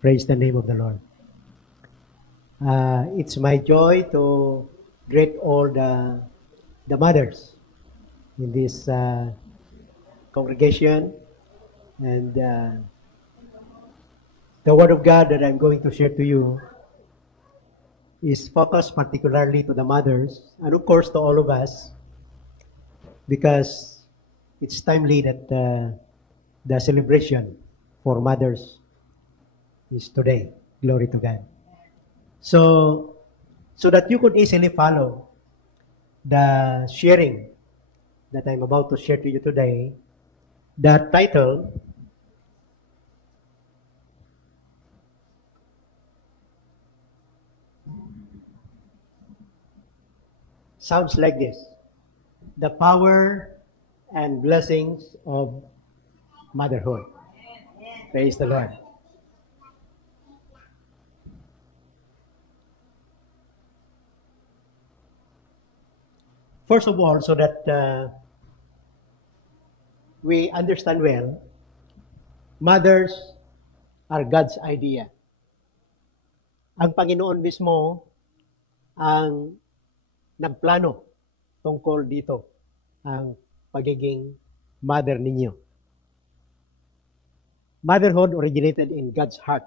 Praise the name of the Lord. It's my joy to greet all the mothers in this congregation, and the Word of God that I'm going to share to you is focused particularly to the mothers and of course to all of us, because it's timely that the celebration for mothers is today. Glory to God. So that you could easily follow the sharing that I'm about to share to you today, the title sounds like this: the power and blessings of motherhood. Praise the Lord. First of all, so that we understand well, mothers are God's idea. Ang Panginoon mismo ang nagplano tungkol dito, ang pagiging mother ninyo. Motherhood originated in God's heart.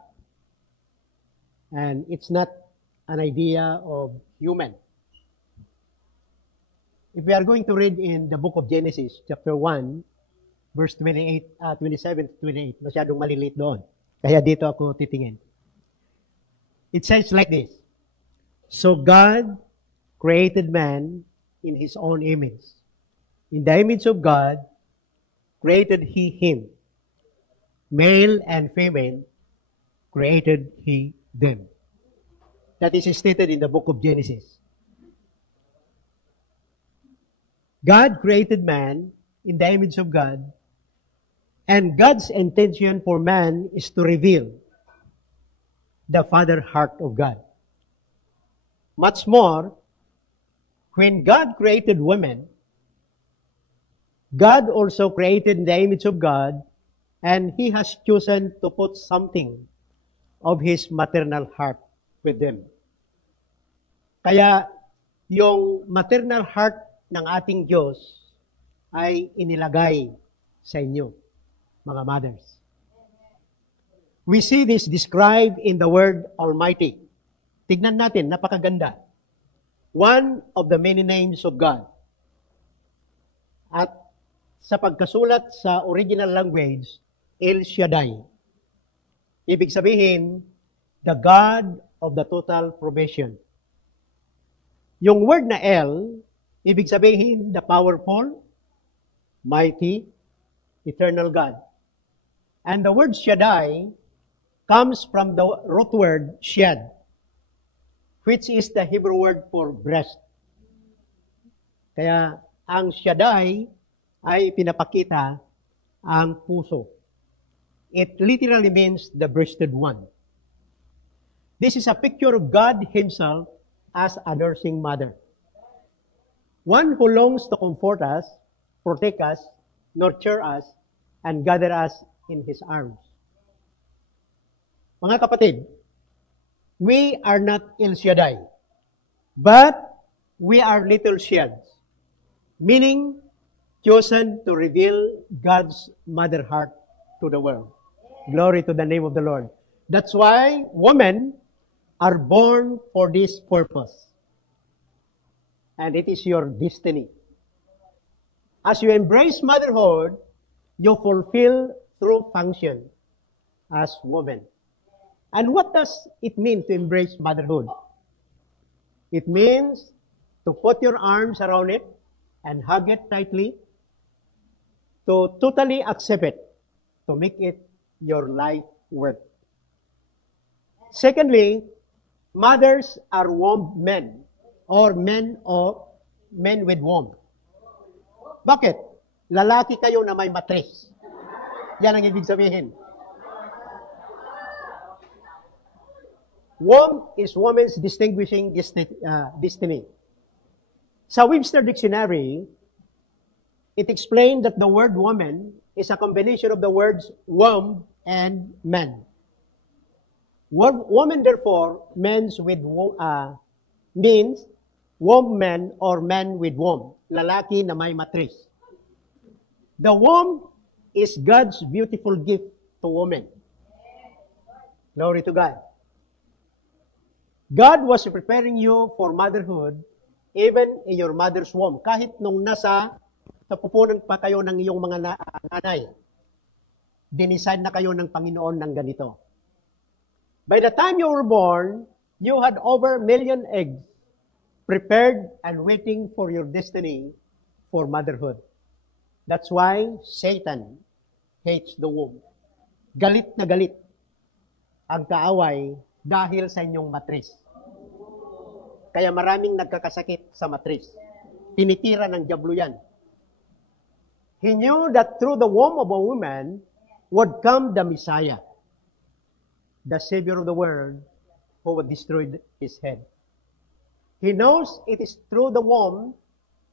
And it's not an idea of human. If we are going to read in the book of Genesis, chapter 1, verse 27 to 28, masyadong maliliit doon. Kaya dito ako titingin. It says like this: So God created man in His own image. In the image of God, created He him. Male and female, created He them. That is stated in the book of Genesis. God created man in the image of God, and God's intention for man is to reveal the father heart of God. Much more, when God created women, God also created in the image of God, and He has chosen to put something of His maternal heart with them. Kaya, yung maternal heart ng ating Diyos ay inilagay sa inyo, mga mothers. We see this described in the word Almighty. Tignan natin, napakaganda. One of the many names of God. At sa pagkasulat sa original language, El Shaddai. Ibig sabihin, the God of the total provision. Yung word na El, ibig sabihin, the powerful, mighty, eternal God. And the word Shaddai comes from the root word Shad, which is the Hebrew word for breast. Kaya ang Shaddai ay pinapakita ang puso. It literally means the breasted one. This is a picture of God Himself as a nursing mother. One who longs to comfort us, protect us, nurture us, and gather us in His arms. Mga kapatid, we are not El Shaddai, but we are little shads, meaning chosen to reveal God's mother heart to the world. Glory to the name of the Lord. That's why women are born for this purpose. And it is your destiny. As you embrace motherhood, you fulfill true function as woman. And what does it mean to embrace motherhood? It means to put your arms around it and hug it tightly, to totally accept it, to make it your life work. Secondly, mothers are womb men, or men with womb. Bakit? Lalaki kayo na may matris. Yan ang ibig sabihin. Womb is woman's distinguishing destiny. Sa Webster Dictionary, it explained that the word woman is a combination of the words womb and man. Woman, therefore, means woman or man with womb, lalaki na may matris. The womb is God's beautiful gift to woman. Glory to God. God was preparing you for motherhood even in your mother's womb. Kahit nung sa pupunan pa kayo ng iyong mga nanay, dinisign na kayo ng Panginoon ng ganito. By the time you were born, you had over 1 million eggs prepared and waiting for your destiny for motherhood. That's why Satan hates the womb. Galit na galit ang kaaway dahil sa inyong matris. Kaya maraming nagkakasakit sa matris. Tinitira ng dyablo yan. He knew that through the womb of a woman would come the Messiah, the Savior of the world, who would destroy his head. He knows it is through the womb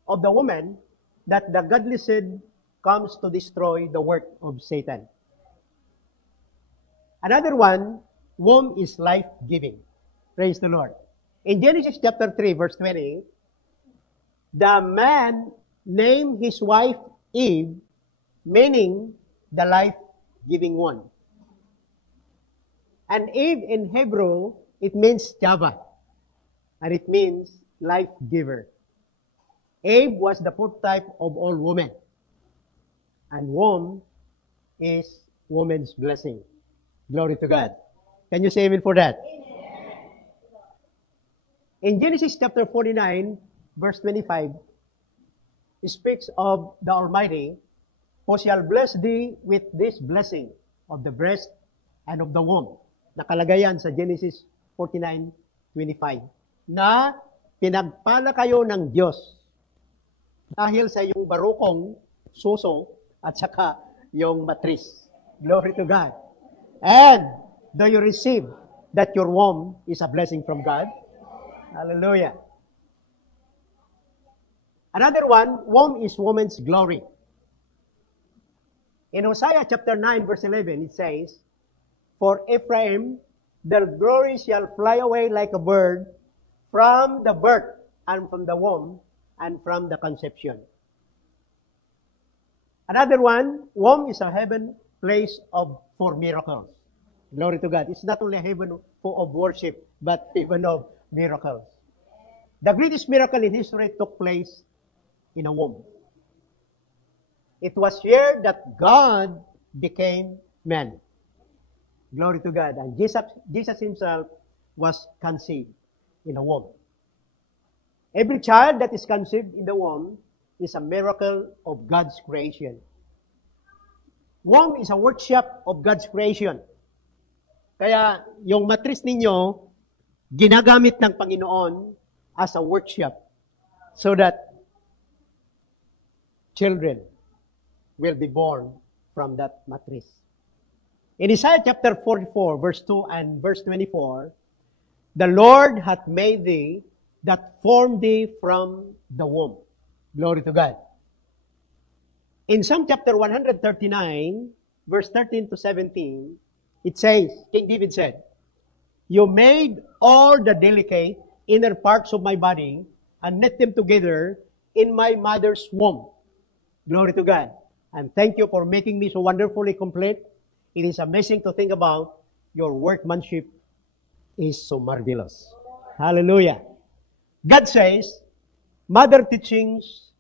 of the woman that the godly seed comes to destroy the work of Satan. Another one, womb is life-giving. Praise the Lord. In Genesis chapter 3, verse 20, the man named his wife Eve, meaning the life-giving one. And Eve in Hebrew, it means Java, and it means life-giver. Eve was the prototype of all women, and womb is woman's blessing. Glory to God. Can you say amen for that? In Genesis chapter 49, verse 25, it speaks of the Almighty, who shall bless thee with this blessing of the breast and of the womb. Nakalagay yan sa Genesis 49:25, na pinagpala kayo ng Diyos dahil sa iyong barukong suso at saka yung matris. Glory to God. And do you receive that your womb is a blessing from God? Hallelujah. Another one, womb is woman's glory. In Hosea chapter 9, verse 11, it says, For Ephraim, their glory shall fly away like a bird from the birth and from the womb and from the conception. Another one, womb is a heaven place for miracles. Glory to God. It's not only a heaven of worship, but even of miracles. The greatest miracle in history took place in a womb. It was here that God became man. Glory to God. And Jesus himself was conceived in a womb. Every child that is conceived in the womb is a miracle of God's creation. Womb is a workshop of God's creation. Kaya yung matris ninyo, ginagamit ng Panginoon as a workshop so that children will be born from that matris. In Isaiah chapter 44, verse 2 and verse 24, the Lord hath made thee that formed thee from the womb. Glory to God. In Psalm chapter 139, verse 13 to 17, it says, King David said, You made all the delicate inner parts of my body and knit them together in my mother's womb. Glory to God. And thank you for making me so wonderfully complete. It is amazing to think about your workmanship is so marvelous. Hallelujah. God says, mother teachings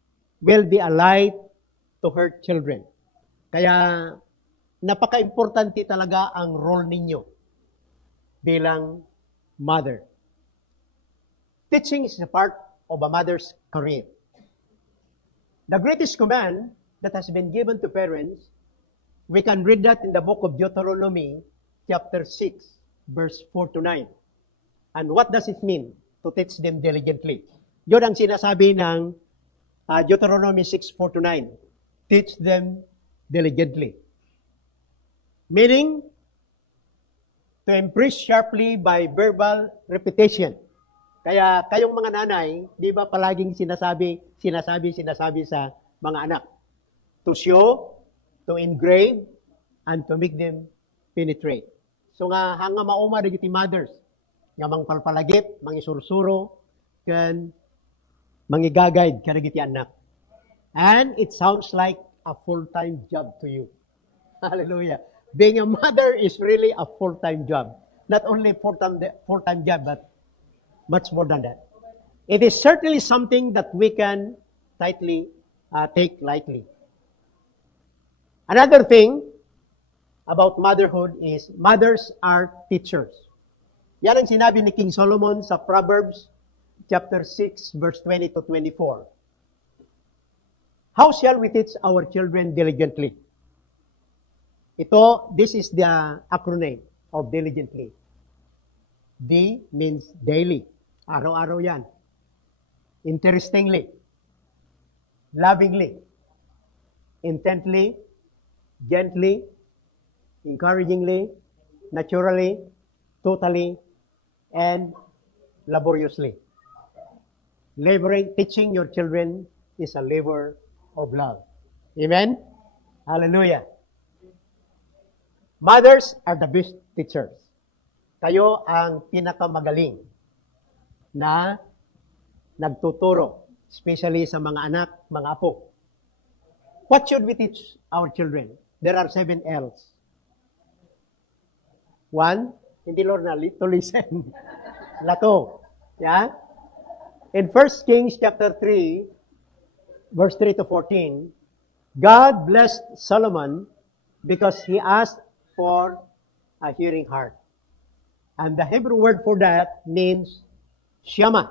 will be a light to her children. Kaya, napaka-importante talaga ang role ninyo bilang mother. Teaching is a part of a mother's career. The greatest command that has been given to parents, we can read that in the book of Deuteronomy, chapter 6, verse 4 to 9. And what does it mean to teach them diligently? Yun ang sinasabi ng Deuteronomy 6, 4 to 9. Teach them diligently. Meaning, to impress sharply by verbal repetition. Kaya kayong mga nanay, di ba palaging sinasabi sa mga anak. To show, to engrave, and to make them penetrate. So nga hanga mauma dagiti mothers nga mangpalpalagip, mangisursuro, ken mangigagayad kadagiti anak. And it sounds like a full-time job to you. Hallelujah. Being a mother is really a full-time job. Not only full-time job, but much more than that. It is certainly something that we can take lightly. Another thing about motherhood is mothers are teachers. Yan ang sinabi ni King Solomon sa Proverbs chapter 6, verse 20 to 24. How shall we teach our children diligently? This is the acronym of diligently. D means daily. Araw-araw yan. Interestingly. Lovingly. Intently. Gently. Encouragingly. Naturally. Totally. And laboriously. Teaching your children is a labor of love. Amen? Hallelujah. Mothers are the best teachers. Kayo ang pinakamagaling na nagtuturo, especially sa mga anak, mga apo. What should we teach our children? There are 7 L's. 1, hindi Lord na to listen. Lato. Yeah? In 1 Kings chapter 3, verse 3 to 14, God blessed Solomon because he asked for a hearing heart. And the Hebrew word for that means shama.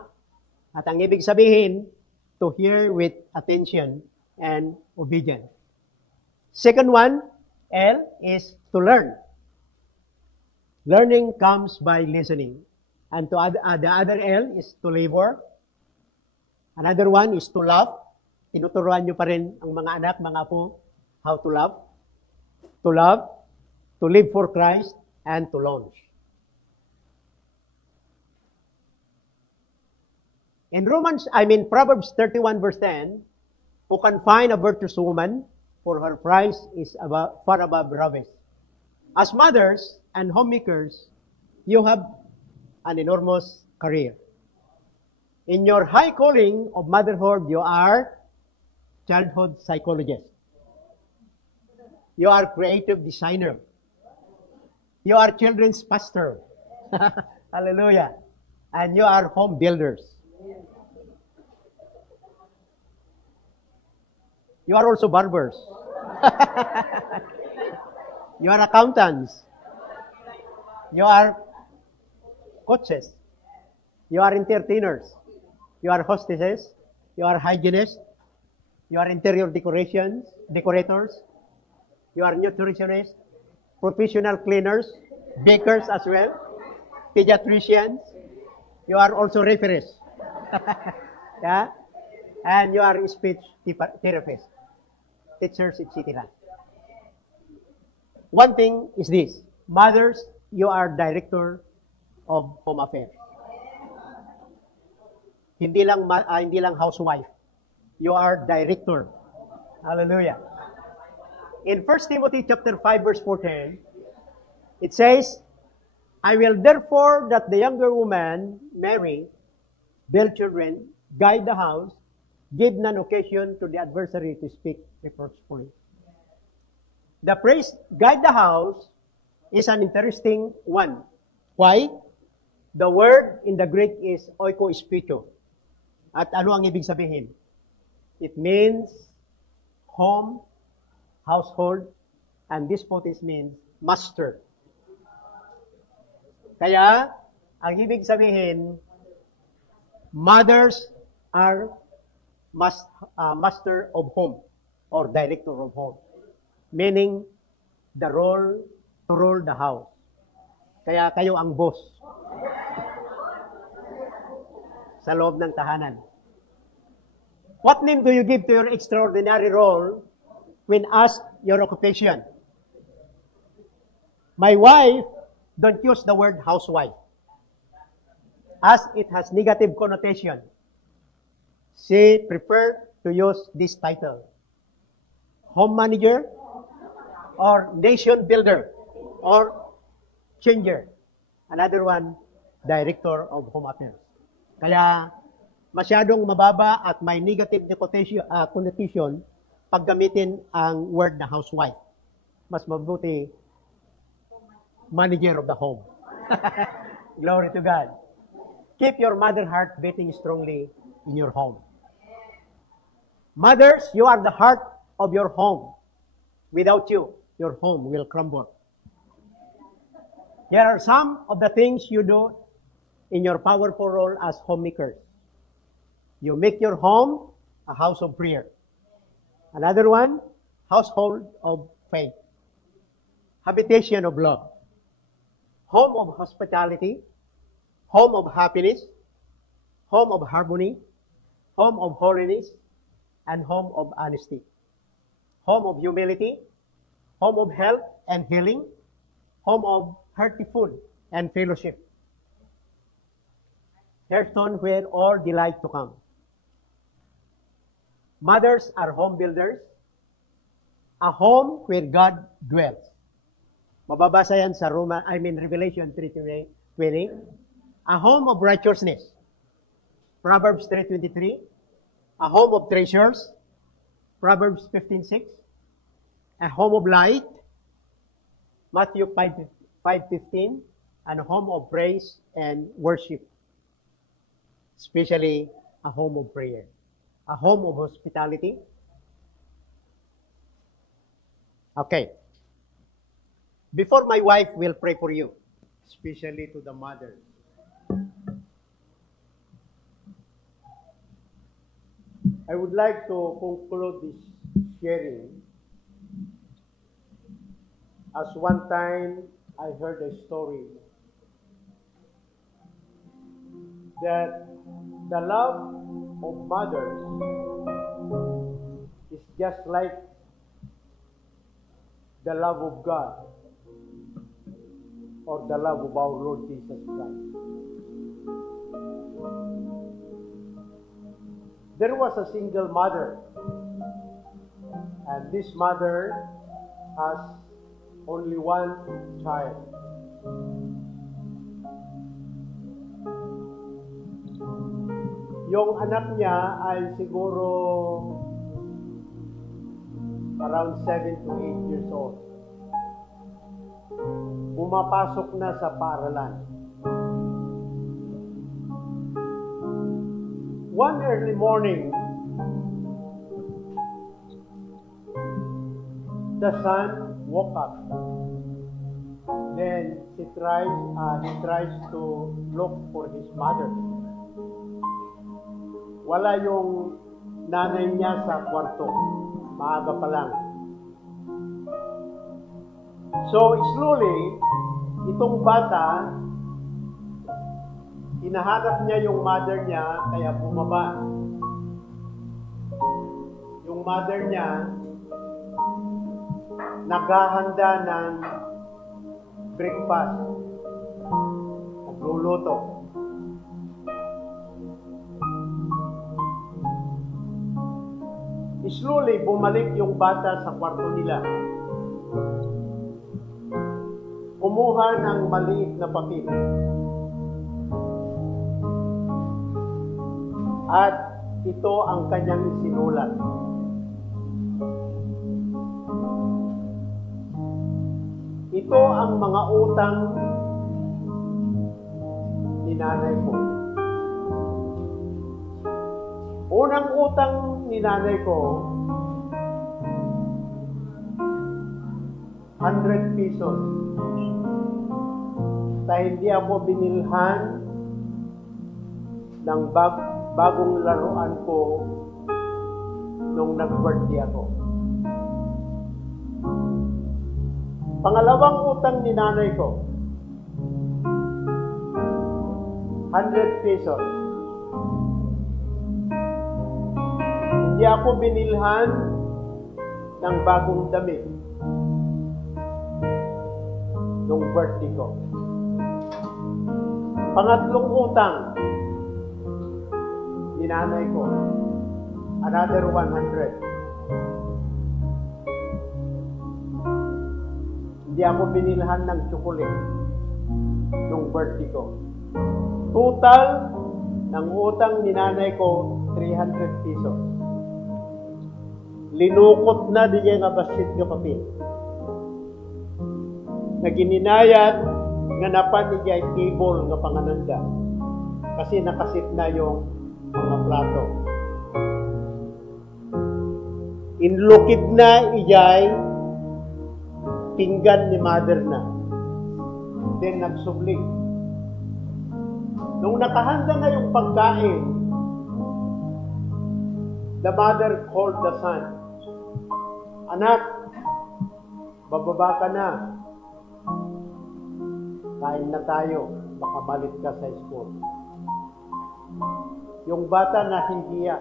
At ang ibig sabihin, to hear with attention and obedience. Second one, L, is to learn. Learning comes by listening. And the other L is to labor. Another one is to love. Tinuturuan nyo pa rin ang mga anak, mga apo, how to love. To love, to live for Christ, and to launch. In Proverbs 31 verse 10, who can find a virtuous woman, for her price is far above rubies. As mothers and homemakers, you have an enormous career. In your high calling of motherhood, you are childhood psychologist. You are creative designer. You are children's pastor. Hallelujah. And you are home builders. You are also barbers. You are accountants. You are coaches. You are entertainers. You are hostesses. You are hygienists. You are interior decorators. You are nutritionists, professional cleaners, bakers as well, pediatricians. You are also referees. Yeah? And you are speech therapists, teachers, etc. One thing is this. Mothers, you are director of home affairs. Hindi lang housewife. You are director. Hallelujah. In 1 Timothy chapter 5 verse 14, it says, I will therefore that the younger woman marry, build children, guide the house, give none occasion to the adversary to speak reproachfully. The phrase, guide the house, is an interesting one. Why? The word in the Greek is oikospito. At ano ang ibig sabihin? It means home, household, and despotis means master. Kaya, ang ibig sabihin, mothers are master of home or director of home. Meaning, the role to rule the house. Kaya kayo ang boss sa loob ng tahanan. What name do you give to your extraordinary role when asked your occupation? My wife, don't use the word housewife, as it has negative connotation. She preferred to use this title. Home manager, or nation builder, or changer. Another one, director of home affairs. Kaya masyadong mababa at may negative connotation pag gamitin ang word na housewife. Mas mabuti, manager of the home. Glory to God. Keep your mother heart beating strongly in your home. Mothers, you are the heart of your home. Without you, your home will crumble. Here are some of the things you do in your powerful role as homemakers. You make your home a house of prayer. Another one, household of faith. Habitation of love. Home of hospitality. Home of happiness. Home of harmony. Home of holiness. And home of honesty. Home of humility. Home of health and healing. Home of hearty food and fellowship. Hearthstone where all delight to come. Mothers are home builders. A home where God dwells. Mababasa yan sa Revelation 3:20. A home of righteousness. Proverbs 3:23. A home of treasures. Proverbs 15:6. A home of light. Matthew 5:15. And a home of praise and worship. Especially a home of prayer. A home of hospitality. Okay. Before my wife will pray for you, especially to the mothers. I would like to conclude this sharing. As one time I heard a story that the love of mothers is just like the love of God or the love of our Lord Jesus Christ. There was a single mother, and this mother has only one child. Yung anak niya ay siguro around 7 to 8 years old. Pumapasok na sa paaralan. One early morning, the son woke up. Then he tries to look for his mother. Wala yung nanay niya sa kwarto. Maaga pa lang. So slowly, itong bata, hinahanap niya yung mother niya, kaya bumaba. Yung mother niya, naghahanda ng breakfast. Nagluluto. Slowly, bumalik yung bata sa kwarto nila. Kumuha ng maliit na papel. At ito ang kanyang sinulat. Ito ang mga utang ni nanay ko. Unang utang ni nanay ko, 100 pesos. Dahil hindi ako binilhan ng bagong laruan ko nung nag-birthday ako. Pangalawang utang ni nanay ko, 100 pesos. Hindi ako binilhan ng bagong damit nung birthday ko. Pangatlong utang ni nanay ko, another 100. Hindi ako binilhan ng chocolate nung birthday ko. Total ng utang ni nanay ko, 300 pesos. Linukot na di nga basit nga papel. Nagininayat nga napan niya table nga pangananda. Kasi nakasit na yung mga plato. Inlukid na ijay pinggan ni mother na. Then nagsubli. Nung nakahanda na yung pagkain, the mother called the son. Anak, bababa ka na. Kain na tayo. Baka malit ka sa school. Yung bata nahihiya.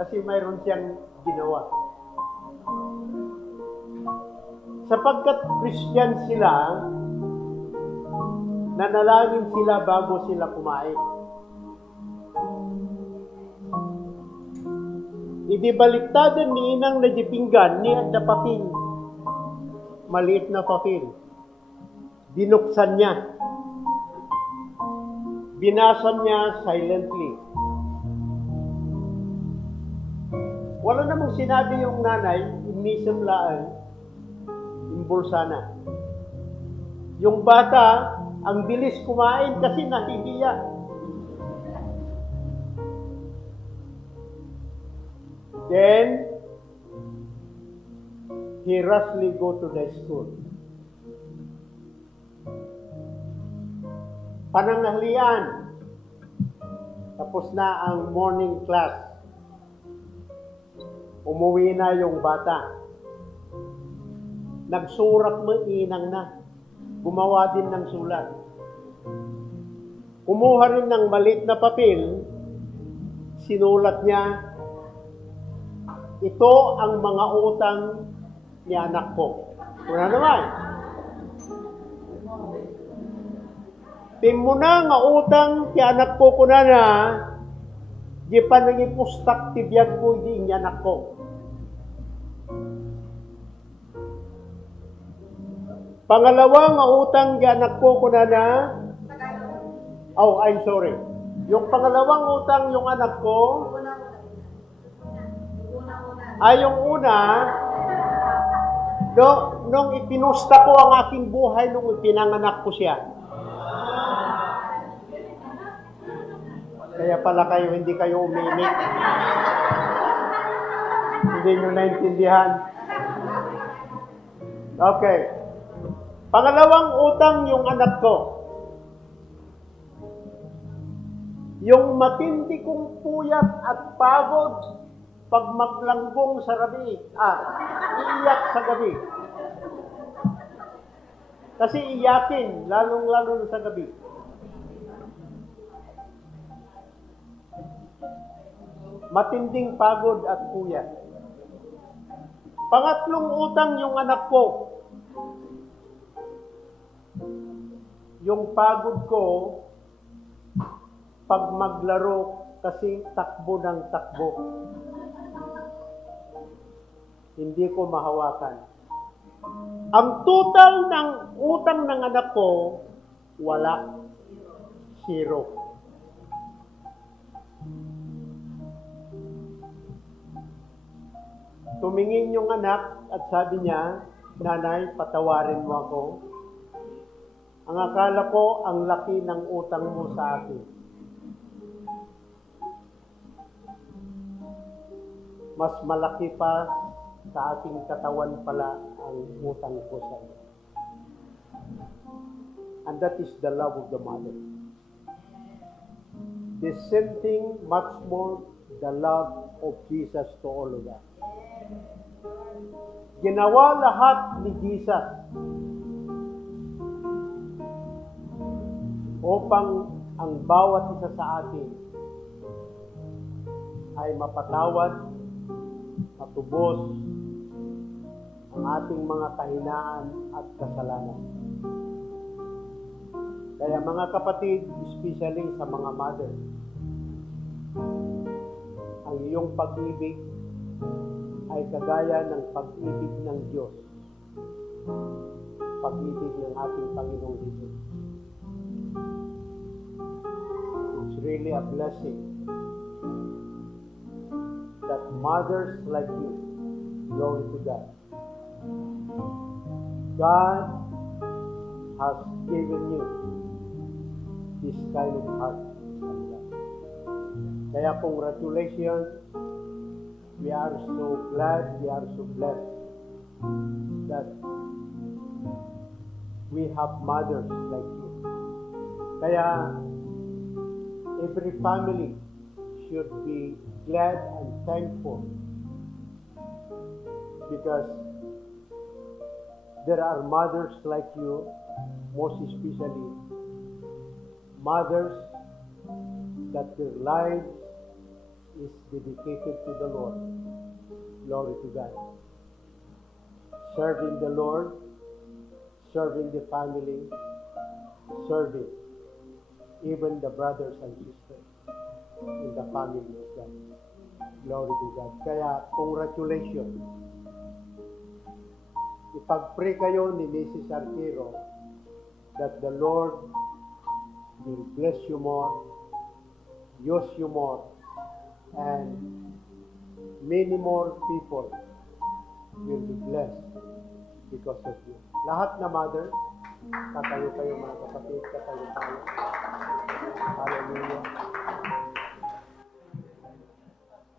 Kasi mayroon siyang ginawa. Sapagkat Christian sila, nanalangin sila bago sila kumain. Idibaliktad ni inang najipinggan ni at papil. Maliit na papil. Binuksan niya. Binasa niya silently. Wala namang sinabi yung nanay, inisamlaan, imbulsa na. Yung bata, ang bilis kumain kasi nahihiya. Then, he rushly go to the school. Pananghalian. Tapos na ang morning class. Umuwi na yung bata. Nagsurat mo, inang na. Gumawa din ng sulat. Kumuha rin ng maliit na papel. Sinulat niya, ito ang mga utang ni anak ko. Kuna naman. Tim mo na nga utang ti anak ko kuna na, di pa nangipustak ti biyag ko di ni anak ko. Pangalawa nga utang di anak ko kuna na, oh, I'm sorry. Yung pangalawang utang yung anak ko, ay yung una, nung ipinusta ko ang aking buhay nung ipinanganak ko siya. Kaya pala kayo, hindi kayo umiinig. Hindi nyo naintindihan. Okay. Pangalawang utang yung anak ko. Yung matindi kong puyat at pagod pag maglanggong sa gabi. Iiyak sa gabi. Kasi iyakin, lalong-lalo sa gabi. Matinding pagod at puyat. Pangatlong utang yung anak ko. Yung pagod ko, pag maglaro, kasi takbo ng takbo. Hindi ko mahawakan. Ang total ng utang ng anak ko, wala. 0. Tumingin yung anak at sabi niya, Nanay, patawarin mo ako. Ang akala ko, ang laki ng utang mo sa akin. Mas malaki pa sa aking katawan pala ang utang ko sa iyo. And that is the love of the mother. The same thing, much more, the love of Jesus to all of us. Ginawa lahat ni Jesus upang ang bawat isa sa atin ay mapatawad, matubos ang ating mga kahinaan at kasalanan. Kaya mga kapatid, especially sa mga mother, ang iyong pag-ibig ay kagaya ng pag-ibig ng Diyos, pag-ibig ng ating Panginoong Hesus. really a blessing that mothers like you, glory to God, God has given you this kind of heart and love. Kaya congratulations. We are so glad, we are so blessed that we have mothers like you. Kaya every family should be glad and thankful because there are mothers like you, most especially mothers that their lives is dedicated to the Lord. Glory to God. Serving the Lord, serving the family, serving even the brothers and sisters in the family of God. Glory to God. Kaya, congratulations. Ipag-pray kayo ni Mrs. Arquero that the Lord will bless you more, use you more, and many more people will be blessed because of you. Lahat na mother, tatayo kayo mga kapatid, tatayo tayo. Hallelujah.